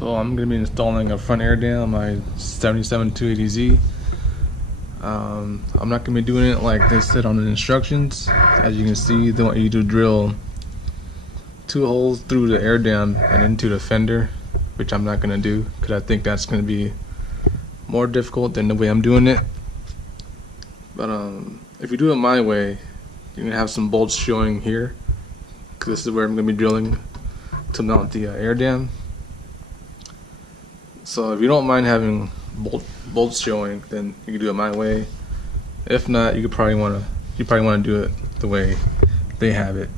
So I'm going to be installing a front air dam on my 77 280Z. I'm not going to be doing it like they said on the instructions. As you can see, they want you to drill 2 holes through the air dam and into the fender, which I'm not going to do because I think that's going to be more difficult than the way I'm doing it. But if you do it my way, you're going to have some bolts showing here, because this is where I'm going to be drilling to mount the air dam. So if you don't mind having bolts showing, then you can do it my way. If not, you probably want to do it the way they have it.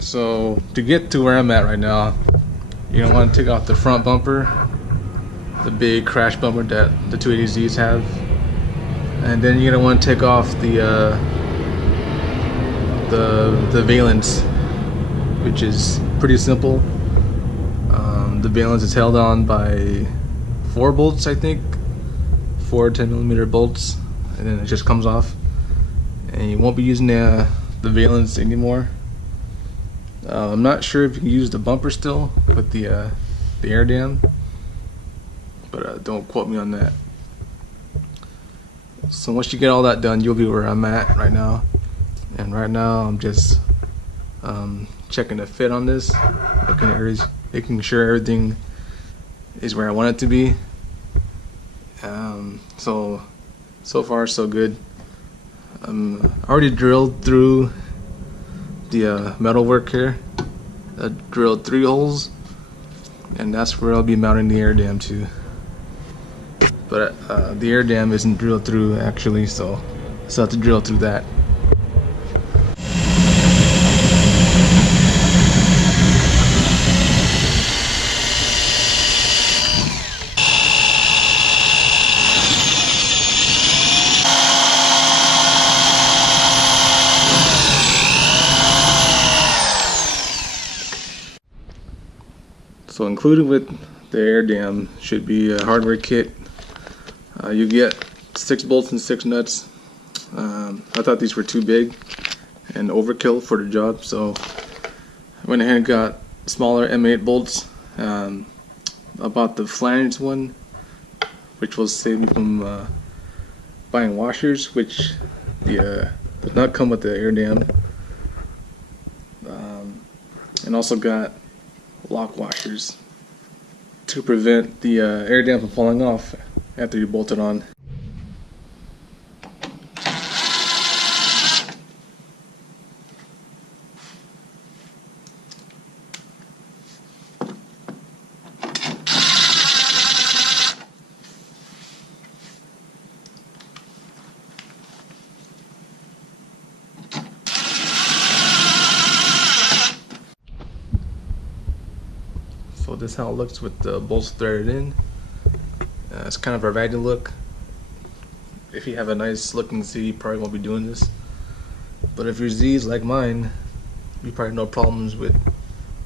So to get to where I'm at right now, you're gonna want to take off the front bumper, the big crash bumper that the 280Zs have, and then you're gonna want to take off the valence, which is pretty simple. The valence is held on by 4 bolts, I think, 4 10mm bolts, and then it just comes off, and you won't be using the valence anymore. I'm not sure if you can use the bumper still with the air dam, but don't quote me on that. So once you get all that done, you'll be where I'm at right now. And right now I'm just checking the fit on this, making sure everything is where I want it to be. So far so good. I already drilled through the metal work here. I drilled 3 holes, and that's where I'll be mounting the air dam to. But the air dam isn't drilled through actually, so I still have to drill through that. So included with the air dam should be a hardware kit. You get 6 bolts and 6 nuts. I thought these were too big and overkill for the job, so I went ahead and got smaller M8 bolts. I bought the flange one, which will save me from buying washers, which does not come with the air dam. And also got lock washers to prevent the air dam from falling off after you bolt it on. So this is how it looks with the bolts threaded in. It's kind of a ragged look. If you have a nice looking Z, you probably won't be doing this. But if your Z is like mine, you probably have no problems with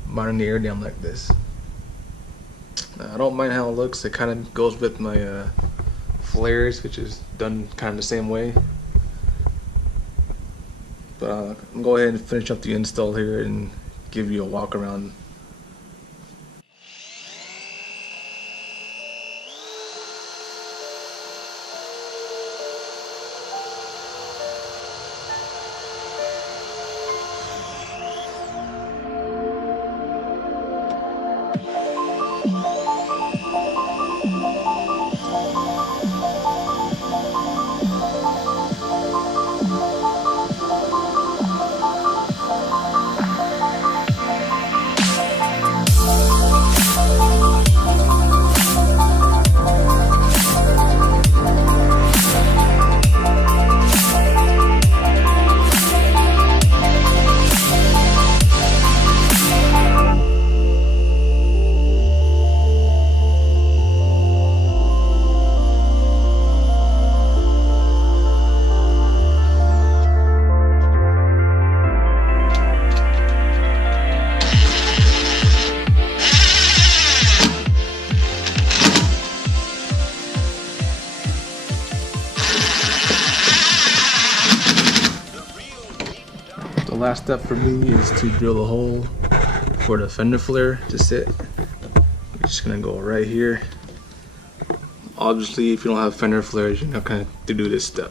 mounting the air dam like this. I don't mind how it looks. It kind of goes with my flares, which is done kind of the same way. But I'm gonna go ahead and finish up the install here and give you a walk around. last step for me is to drill a hole for the fender flare to sit, which Just gonna go right here. Obviously, if you don't have fender flares, you're not gonna have to do this step.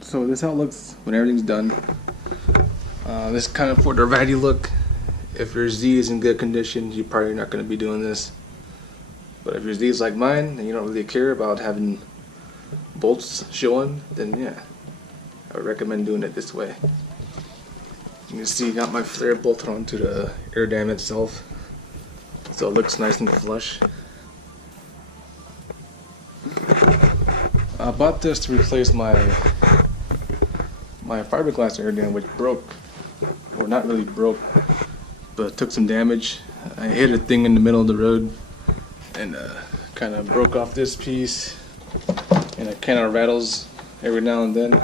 So this is how it looks when everything's done. This is kind of for the ratty look. If your Z is in good condition, you're probably not going to be doing this. But if your Z is like mine and you don't really care about having bolts showing, then yeah, I would recommend doing it this way. You can see I got my flare bolted onto the Airdam itself, so it looks nice and flush. I bought this to replace my fiberglass Airdam, which broke, or not really broke, but took some damage. I hit a thing in the middle of the road and kind of broke off this piece, and it kind of rattles every now and then.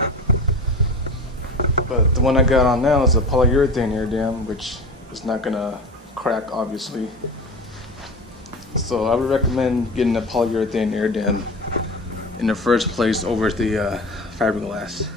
But the one I got on now is a polyurethane Airdam, which is not gonna crack, obviously. So I would recommend getting a polyurethane Airdam in the first place over the fiberglass.